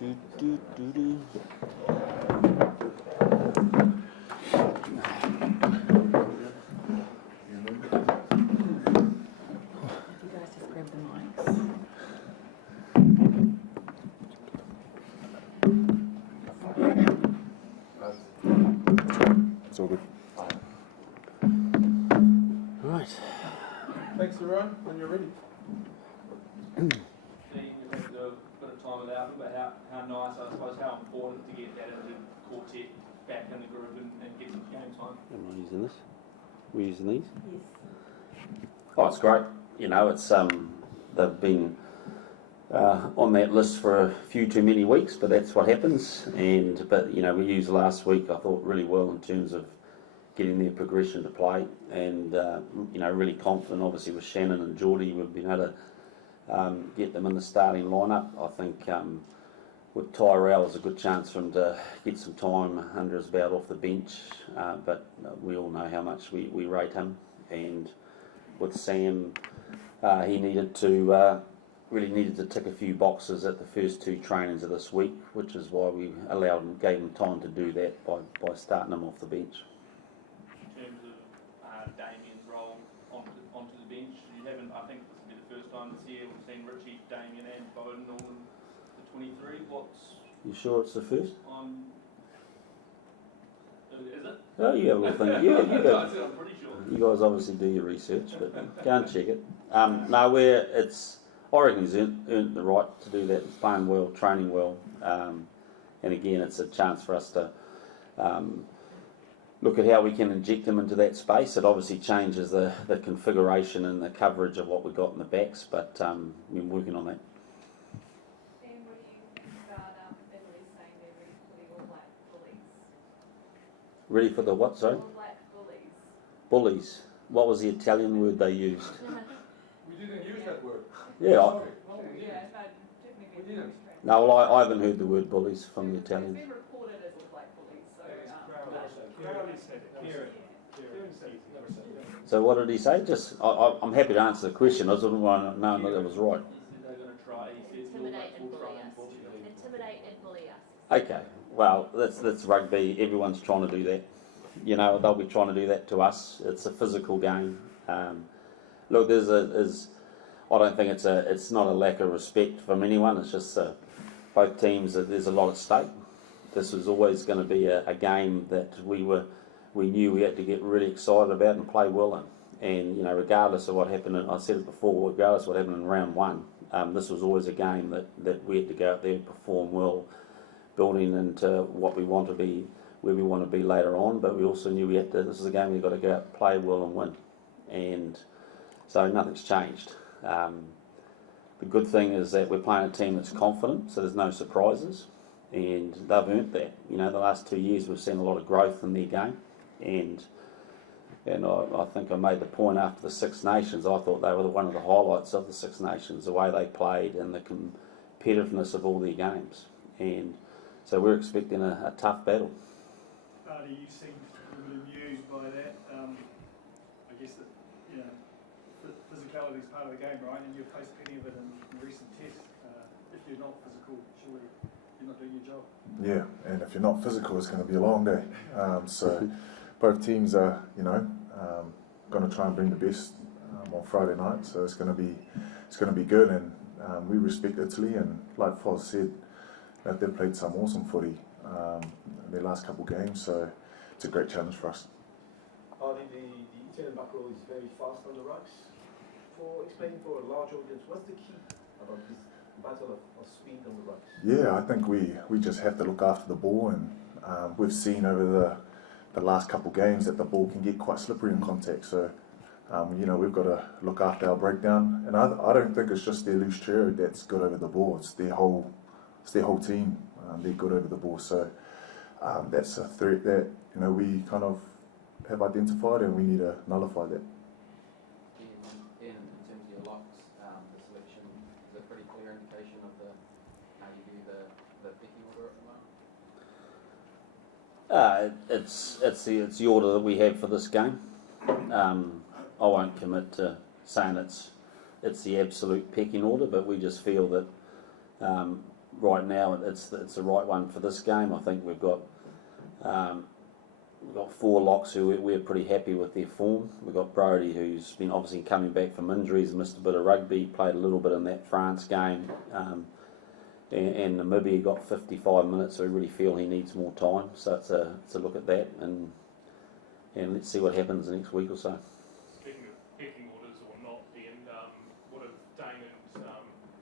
guys just grab the mics. It's all good. Right. Thanks everyone, when you're ready. You've had a bit of time without them, but how nice, I suppose, how important to get that elite quartet back in the group and get some game time. Am I using this? We're using these? Yes. Oh, it's great. You know, it's they've been on that list for a few too many weeks, but that's what happens. But you know, we used last week, I thought, really well in terms of getting their progression to play, and you know, really confident. Obviously, with Shannon and Jordie, we've been able to get them in the starting lineup. I think with Tyrell, there's a good chance for him to get some time under his belt off the bench. But we all know how much we rate him. And with Sam, he needed to really needed to tick a few boxes at the first two trainings of this week, which is why we gave him time to do that by starting him off the bench. In terms of Damien's role onto the bench, you haven't, I think this will be the first time this year we've seen Richie, Damien and Bowden all in the 23. You sure it's the first? Is it? Oh, you have a little thing. Yeah, I'm pretty sure. you guys obviously do your research, but go and check it. No, I reckon he's earned the right to do that. He's playing well, training well, and again, it's a chance for us to look at how we can inject him into that space. It obviously changes the configuration and the coverage of what we've got in the backs, but we're working on that. And what do you think about Italy saying they're ready for the All Black bullies? Ready for the what, sorry? All Black bullies. Bullies. What was the Italian word they used? We didn't use that word. Yeah. Sorry. Oh, yeah, no, technically. We didn't. No, well, I haven't heard the word bullies from the It's Italians. been reported as All Black bullies, so. So what did he say? Just, I'm happy to answer the question. I just didn't want to know that it was right. He said they're going to try. He said Intimidate and bully us. Intimidate and bully us. Okay, well, that's rugby. Everyone's trying to do that. You know, they'll be trying to do that to us. It's a physical game. Look, I don't think it's not a lack of respect from anyone. It's just both teams. There's a lot at stake. This was always going to be a game that we knew we had to get really excited about and play well in. And you know, regardless of what happened, and I said it before, regardless of what happened in round one, this was always a game that we had to go out there and perform well, building into what we want to be, where we want to be later on. But we also knew this is a game we've got to go out, play well and win. And so nothing's changed. The good thing is that we're playing a team that's confident, so there's no surprises, and they've earned that. You know, the last 2 years we've seen a lot of growth in their game, and I think I made the point after the Six Nations. I thought they were one of the highlights of the Six Nations, the way they played and the competitiveness of all their games. And so we're expecting a tough battle. Ardie, you seem a little bit amused by that. I guess that, you know, physicality is part of the game, right? And you've faced plenty of it in recent tests. If you're not physical, surely you're not doing your job. Yeah, and if you're not physical, it's going to be a long day. So both teams are, going to try and bring the best on Friday night. So it's going to be good, and we respect Italy. And like Foz said, they've played some awesome footy in their last couple of games. So it's a great challenge for us. Ardie, the Italian back row is very fast on the rucks. Explaining for a large audience, what's the key about this battle of speed on the rucks? Yeah, I think we just have to look after the ball, and we've seen over the last couple of games that the ball can get quite slippery in contact. So we've got to look after our breakdown, and I don't think it's just their loose trio that's good over the ball. It's their whole team. They're good over the ball. So that's a threat that we kind of have identified, and we need to nullify that. In terms of your locks, the selection is a pretty clear indication of how you do the picking order at the moment? It's the order that we have for this game. I won't commit to saying it's the absolute pecking order, but we just feel that right now it's the right one for this game. I think we've got 4 locks who we're pretty happy with their form. We've got Brody, who's been obviously coming back from injuries, missed a bit of rugby, played a little bit in that France game, and Namibia got 55 minutes, so we really feel he needs more time. So it's a look at that, and let's see what happens the next week or so. Speaking of pecking orders or not, then what have Dane and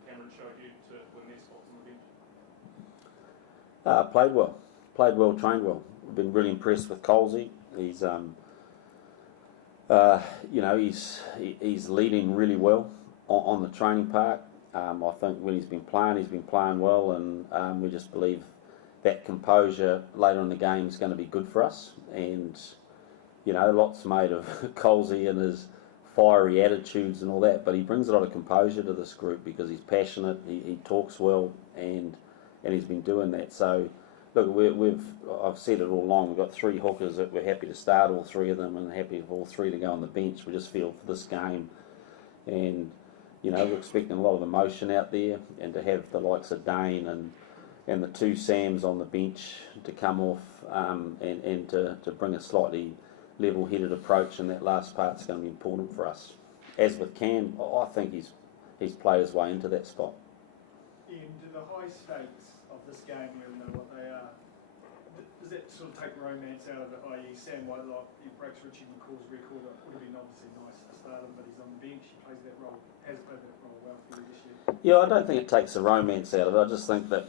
Cameron showed you to win their spots on the bench? Played well, trained well. I've been really impressed with Colsey. He's he's leading really well on the training park. I think when he's been playing well, and we just believe that composure later in the game is going to be good for us. And lots made of Colsey and his fiery attitudes and all that, but he brings a lot of composure to this group because he's passionate, he talks well, and he's been doing that. So look, I've said it all along, we've got 3 hookers that we're happy to start all 3 of them and happy for all 3 to go on the bench. We just feel for this game, and we're expecting a lot of emotion out there, and to have the likes of Dane and the 2 Sams on the bench to come off and to bring a slightly level-headed approach in that last part is going to be important for us. As with Cam, I think he's played his way into that spot. Ian, do the high stakes of this game, you know what they are, does that sort of take romance out of it? I.e. Sam Whitelock, he breaks Richie McCall's record. It would have been obviously nice to start him, but he's on the bench, he plays that role, has played that role well for you this year. Yeah, I don't think it takes the romance out of it. I just think that,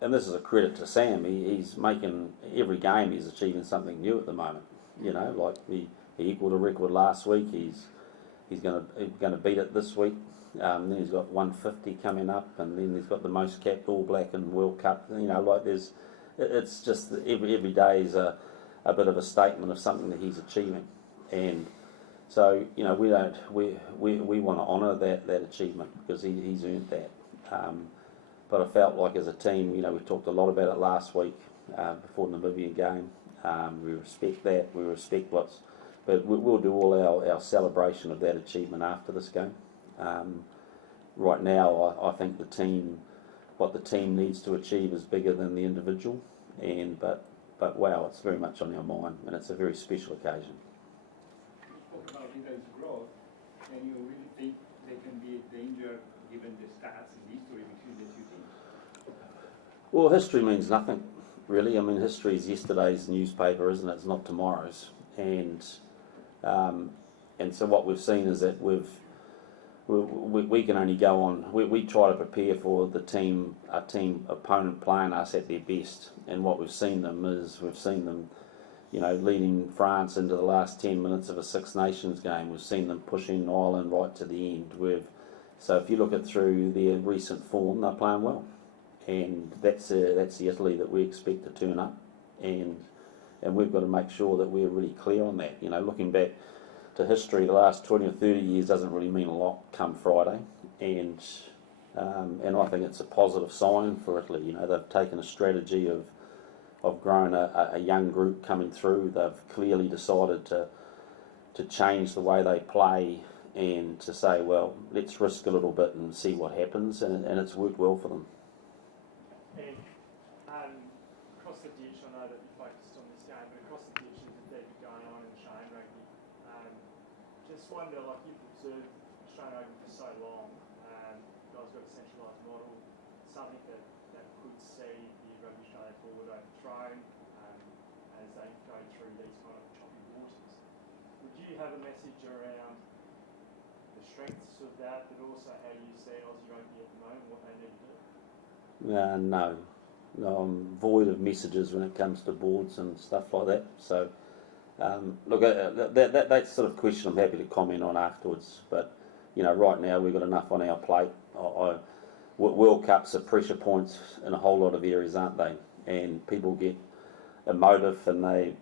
and this is a credit to Sam, he's making, every game he's achieving something new at the moment. Like he equalled a record last week, he's going to beat it this week. Then he's got 150 coming up, and then he's got the most capped All Black in World Cup. It's just every day is a bit of a statement of something that he's achieving, and so we want to honour that achievement because he's earned that. But I felt like as a team, we talked a lot about it last week before the Namibian game. We respect that, we respect but we'll do all our celebration of that achievement after this game. Right now, I think what the team needs to achieve is bigger than the individual, but wow, it's very much on our mind, and it's a very special occasion. You spoke about you guys' growth, and you really think there can be a danger given the stats and history between the 2 teams? Well, history means nothing, really. I mean, history is yesterday's newspaper, isn't it? It's not tomorrow's, and so what we've seen is that we can only go on. We try to prepare for our team opponent playing us at their best, and what we've seen them leading France into the last 10 minutes of a Six Nations game. We've seen them pushing Ireland right to the end. So if you look at through their recent form, they're playing well, and that's the Italy that we expect to turn up, and we've got to make sure that we're really clear on that. Looking back to history, the last 20 or 30 years doesn't really mean a lot come Friday, and I think it's a positive sign for Italy. They've taken a strategy of growing a young group coming through. They've clearly decided to change the way they play and to say, well, let's risk a little bit and see what happens, and it's worked well for them. And across the ditch, I know that you focused on this game, but across the ditch there's a debate going on in Australian rugby. Just wonder, like, you've observed Australian rugby for so long, you guys got a centralised model, something that could see the Rugby Australia forward overthrown as they go through these kind of choppy waters. Would you have a message around the strengths of that, but also how you see Aussie rugby at the moment, what they need to do? No, I'm void of messages when it comes to boards and stuff like that. So, look, that sort of question I'm happy to comment on afterwards. But right now we've got enough on our plate. World Cups are pressure points in a whole lot of areas, aren't they? And people get emotive and they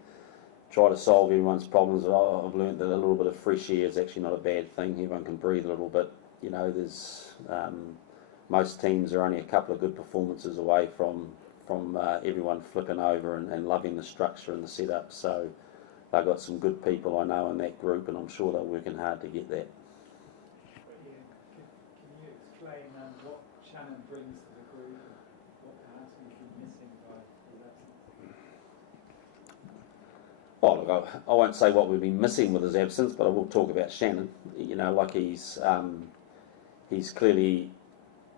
try to solve everyone's problems. I've learned that a little bit of fresh air is actually not a bad thing. Everyone can breathe a little bit. There's most teams are only a couple of good performances away from everyone flipping over and loving the structure and the setup. So they've got some good people I know in that group, and I'm sure they're working hard to get that. Ian, can you explain what Shannon brings to the Oh, look, I won't say what we've been missing with his absence, but I will talk about Shannon. You know, like he's clearly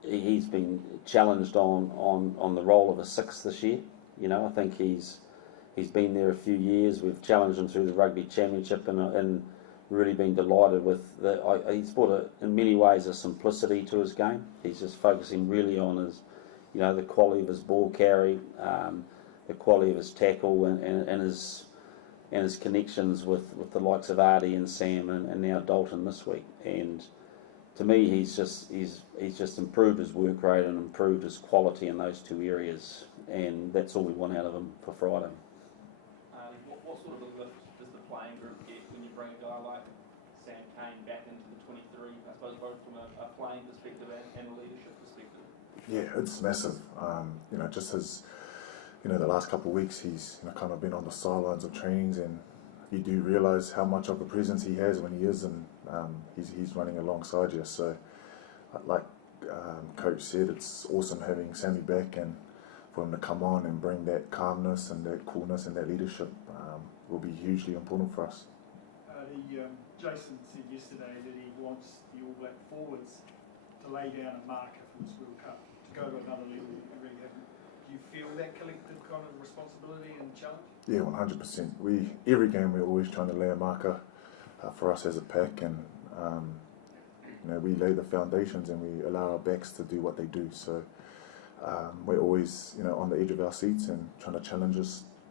he's been challenged on the role of a sixth this year. You know, I think he's been there a few years. We've challenged him through the rugby championship, and really been delighted with he's brought in many ways a simplicity to his game. He's just focusing really on his, you know, the quality of his ball carry, the quality of his tackle, and his connections with the likes of Ardie and Sam and now Dalton this week. And to me, he's just improved his work rate and improved his quality in those two areas, and that's all we want out of him for Friday. What sort of a lift does the playing group get when you bring a guy like Sam Kane back into the 23? I suppose both from a playing perspective and a leadership perspective. Yeah, it's massive. You know, just as you know, the last couple of weeks he's kind of been on the sidelines of trainings, and you do realise how much of a presence he has when he is, and he's running alongside you. So, like Coach said, it's awesome having Sammy back, and for him to come on and bring that calmness and that coolness and that leadership will be hugely important for us. Jason said yesterday that he wants the All Black forwards to lay down a marker for this World Cup, to go to another level. Do you feel that collective kind of responsibility and challenge? Yeah, 100%. Every game we're always trying to lay a marker for us as a pack, and you know, we lay the foundations and we allow our backs to do what they do. So we're always, you know, on the edge of our seats and trying to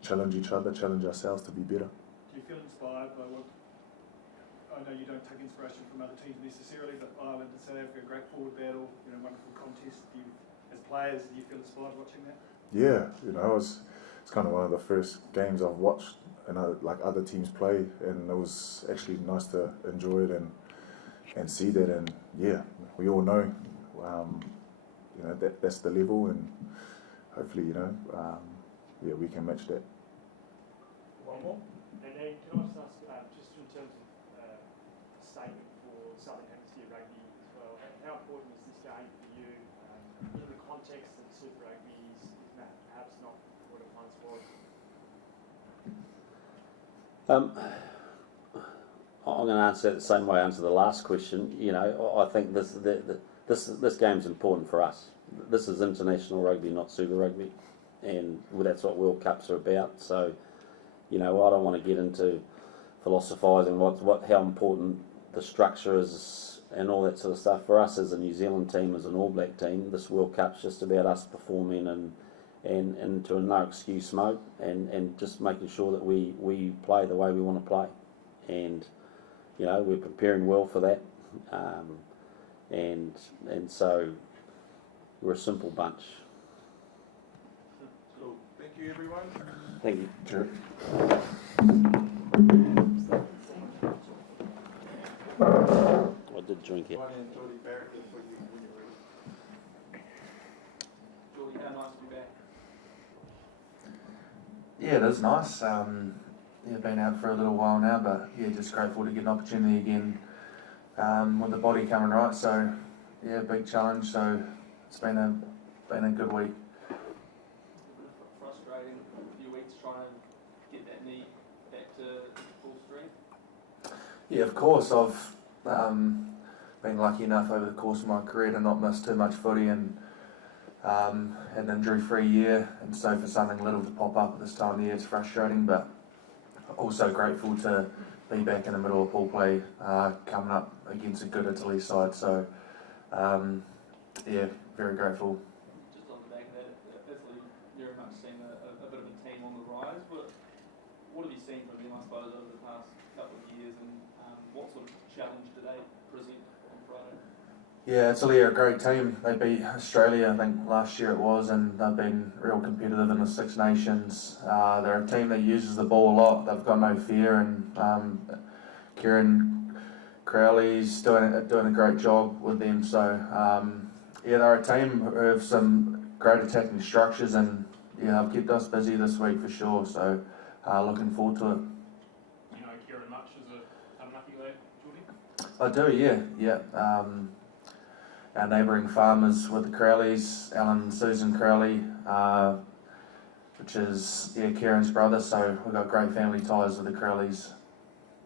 challenge each other, challenge ourselves to be better. Do you feel inspired by what? I know you don't take inspiration from other teams necessarily, but Ireland and South Africa, great forward battle, you know, wonderful contest. As players, do you feel inspired watching that? Yeah, you know, it's kind of one of the first games I've watched, and like other teams play, and it was actually nice to enjoy it and see that. And yeah, we all know, you know, that's the level, and hopefully, you know, yeah, we can match that. One more. And then can I just ask, just in terms of a statement for Southern Hemisphere rugby as well, how important is this game for you in the context that Super Rugby is perhaps not what it once was? I'm going to answer that the same way I answered the last question. You know, I think this game's important for us. This is international rugby, not Super Rugby, and that's what World Cups are about. So, you know, I don't want to get into philosophising how important the structure is and all that sort of stuff. For us as a New Zealand team, as an All Black team, this World Cup's just about us performing and to a no excuse mode, and just making sure that we play the way we want to play, and you know, we're preparing well for that, and so we're a simple bunch. So, thank you everyone. Thank you. Sure. I did drink it. One and Jordie, Barrett for you when you're ready. Jordie, how nice to be back. Yeah, it is nice. Yeah, been out for a little while now, but yeah, just grateful to get an opportunity again with the body coming right. So yeah, big challenge. So it's been a good week. Frustrating few weeks trying to get that knee back to full strength. Yeah, of course. I've been lucky enough over the course of my career to not miss too much footy, and had an injury-free year, and so for something little to pop up at this time of the year, it's frustrating, but also grateful to be back in the middle of pool play, coming up against a good Italy side. So yeah, very grateful. Just on the back of that, Italy very much seem a bit of a team on the rise, but what have you seen from them, I suppose, over the past couple of years, and what sort of challenge do they present on Friday? Yeah, Italy are a great team. They beat Australia, I think, last year it was, and they've been real competitive in the Six Nations. They're a team that uses the ball a lot. They've got no fear, and Kieran Crowley's doing a great job with them. So yeah, they're a team who have some great attacking structures, and yeah, they've kept us busy this week for sure. So looking forward to it. You know Kieran much as a unlucky lad, Jordie? I do, yeah. Our neighbouring farmers with the Crowleys, Alan and Susan Crowley, which is Kieran's brother. So we've got great family ties with the Crowleys.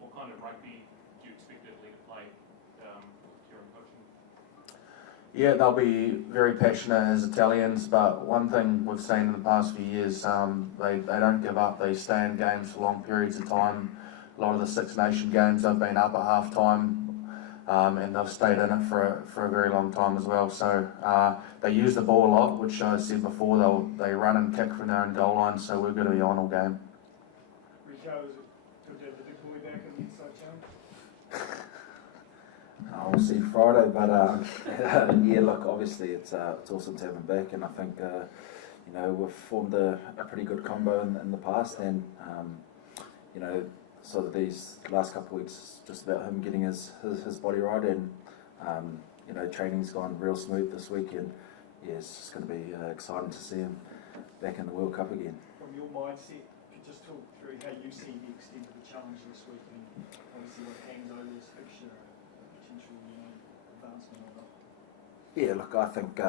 What kind of rugby do you expect Italy to play with Kieran coaching? Yeah, they'll be very passionate as Italians, but one thing we've seen in the past few years, they don't give up. They stay in games for long periods of time. A lot of the Six Nation games they've been up at half time, and they've stayed in it for a very long time as well. So they use the ball a lot, which I said before. They run and kick from their own goal line, so we're going to be on all game. Rico, is it good to have the big boy back in the inside channel? We'll see Friday, but yeah, look, obviously it's awesome to have him back, and I think you know, we've formed a pretty good combo in the past, and you know, sort of these last couple of weeks is just about him getting his body right, and you know, training's gone real smooth this week, and yeah, it's just going to be exciting to see him back in the World Cup again. From your mindset, could you just talk through how you see the extent of the challenge this week, and obviously what hangs over this fixture, potential advancement or not? Yeah, look, I think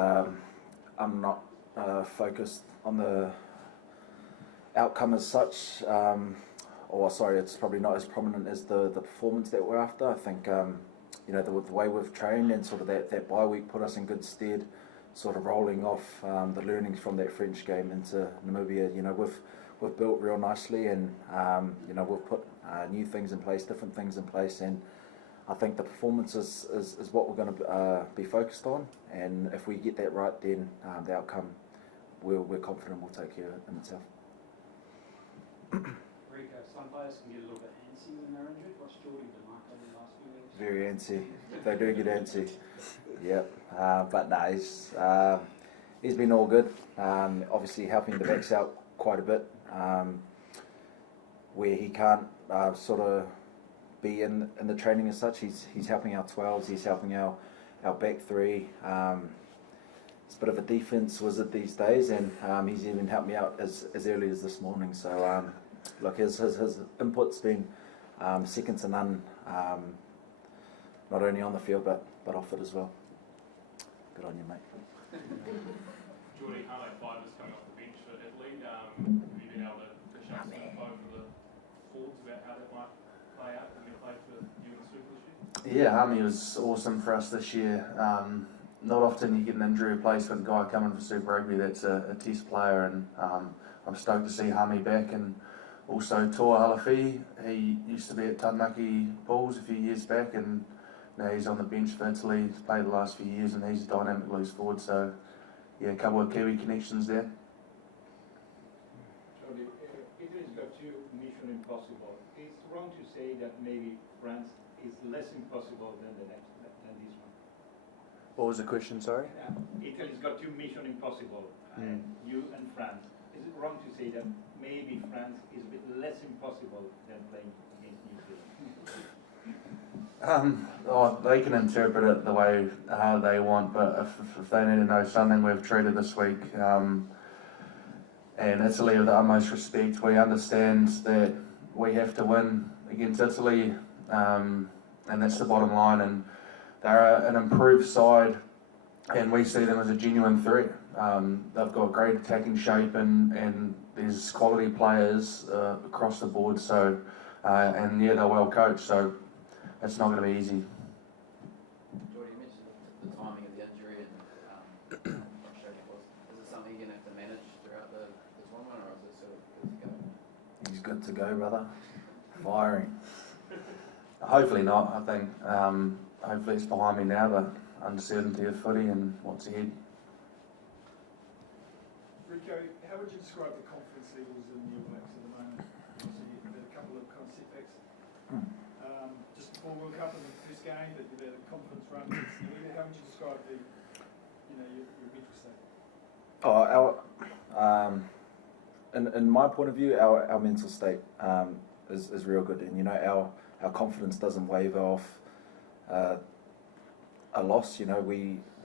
I'm not focused on the outcome as such, or sorry, it's probably not as prominent as the performance that we're after. I think you know, the way we've trained and sort of that bye week put us in good stead, sort of rolling off the learnings from that French game into Namibia. You know, we've built real nicely, and you know, we've put new things in place, different things in place, and I think the performance is what we're going to be focused on, and if we get that right, then the outcome we're confident will take care of it in itself. Rico, some players can get a little bit antsy when they're injured. What's Jordie been like over the last few weeks? Very antsy. They do get antsy. Yep. But no, he's been all good. Obviously helping the backs out quite a bit. Where he can't sort of be in the training as such, he's helping our 12s, he's helping our back three. It's a bit of a defence wizard these days, and he's even helped me out as early as this morning. So look, his input's been second to none, not only on the field but off it as well. Good on you, mate. Jordie, Harley Fiver's coming off the bench for Italy. Have you been able to show some info for the forwards about how that might play out when they play for you in the Super this year? Yeah, Harmy was awesome for us this year. Not often you get an injury replacement guy coming for Super Rugby that's a test player, and I'm stoked to see Harmy back. And also Toa Halafi, he used to be at Taranaki Bulls a few years back, and now he's on the bench for Italy. He's played the last few years, and he's a dynamic loose forward. So yeah, a couple of Kiwi connections there. Jordie, Italy's got two Mission Impossible. It's wrong to say that maybe France is less impossible than this one. What was the question, sorry? Italy's got two Mission Impossible, you and France. Is it wrong to say that maybe France is a bit less impossible than playing against New Zealand? They can interpret it the way they want, but if they need to know something we've treated this week, and Italy with the utmost respect, we understand that we have to win against Italy, and that's the bottom line. And they're an improved side, and we see them as a genuine threat. They've got great attacking shape, and there's quality players across the board. So, and yeah, they're well coached. So it's not going to be easy. Jordie, you mentioned the timing of the injury and what shape it was. Is it something you're going to have to manage throughout the tournament, or is it sort of good to go? He's good to go, brother. Firing. Hopefully not. I think hopefully it's behind me now, but uncertainty of footy and what's ahead. Rico, how would you describe the confidence levels in the All Blacks at the moment? So you've had a couple of kind of setbacks just before World Cup in the first game, but you've had a confidence run against the leader. How would you describe the, your mental state? In my point of view, our mental state is real good, and our confidence doesn't waver off a loss.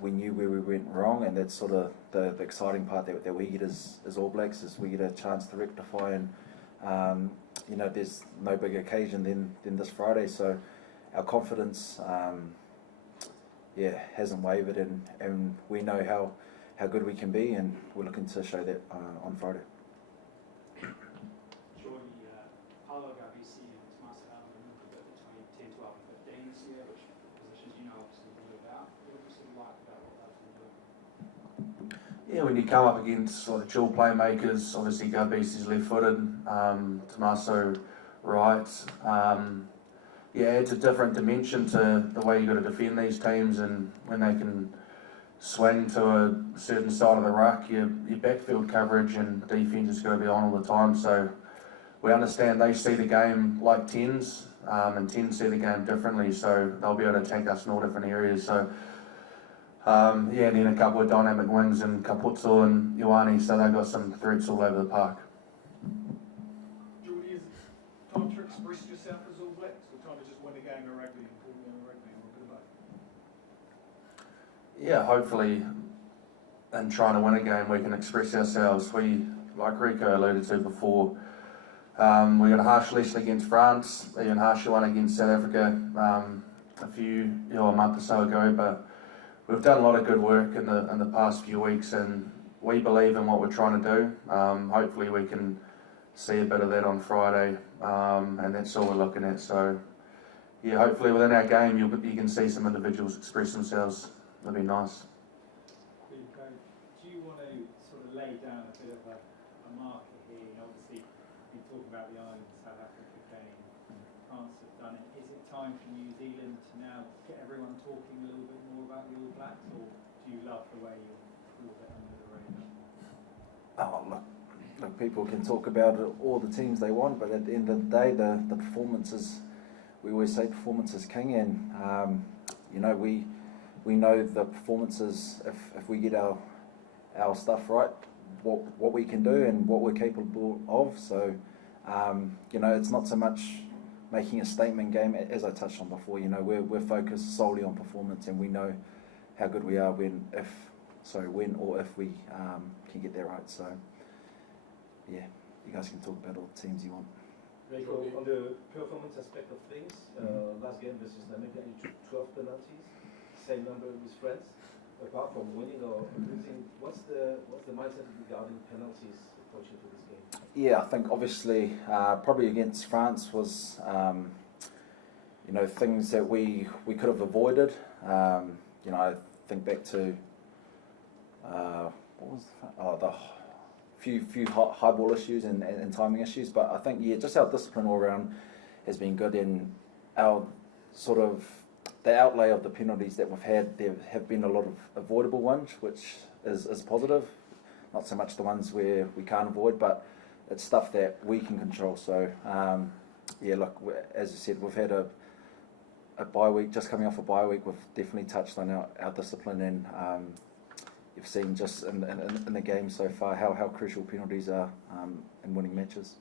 We knew where we went wrong, and that's sort of the exciting part that we get as All Blacks, is we get a chance to rectify, and there's no bigger occasion than this Friday. So our confidence hasn't wavered, and we know how good we can be, and we're looking to show that on Friday. follow RBC and Tommaso Allen and look at between 10, 12 and 15 this year, which positions you know obviously a bit about. What do you sort of like about what they've been doing? Yeah, when you come up against like the dual playmakers, obviously Gabisi's left-footed, Tommaso right. Yeah, it's a different dimension to the way you've got to defend these teams, and when they can swing to a certain side of the ruck, your backfield coverage and defence is going to be on all the time. So we understand they see the game like 10s, and 10s see the game differently, so they'll be able to attack us in all different areas. So yeah, and then a couple of dynamic wings and Capuzzo and Ioane, so they've got some threats all over the park. Jordie, is it time to express yourself as All Blacks, or time to just win a game of rugby and pull down rugby, or a bit of both? Yeah, hopefully in trying to win a game we can express ourselves. We, like Rico alluded to before, we got a harsh lesson against France, even harsher one against South Africa a month or so ago, but we've done a lot of good work in the past few weeks, and we believe in what we're trying to do. Hopefully we can see a bit of that on Friday, and that's all we're looking at. So yeah, hopefully within our game you can see some individuals express themselves. That'd be nice. Rico, do you want to sort of lay down a bit of a marker here? You know, obviously you talk about the Ireland South Africa game, France have done it. Is it time for New Zealand to now get everyone talking a little bit more about the All Blacks, or do you love the way you're a little bit under the radar? Oh, look, people can talk about all the teams they want, but at the end of the day, the performances, we always say performance is king, and you know, we know the performances, if we get our stuff right, what we can do and what we're capable of. So you know, it's not so much making a statement game, as I touched on before. You know, we're focused solely on performance, and we know how good we are when or if we can get there right. So yeah, you guys can talk about all the teams you want. Rico, on the performance aspect of things, last game versus Namibia, you took 12 penalties, same number with France. Apart from winning or losing, what's the mindset regarding penalties approaching to this game? Yeah, I think obviously probably against France was you know, things that we could have avoided. You know, I think back to the few high ball issues and timing issues, but I think just our discipline all around has been good, in our sort of the outlay of the penalties that we've had. There have been a lot of avoidable ones, which is positive. Not so much the ones where we can't avoid, but it's stuff that we can control. So yeah, look, as I said, we've had a bye week, just coming off a bye week. We've definitely touched on our discipline, and you've seen just in the game so far how crucial penalties are in winning matches.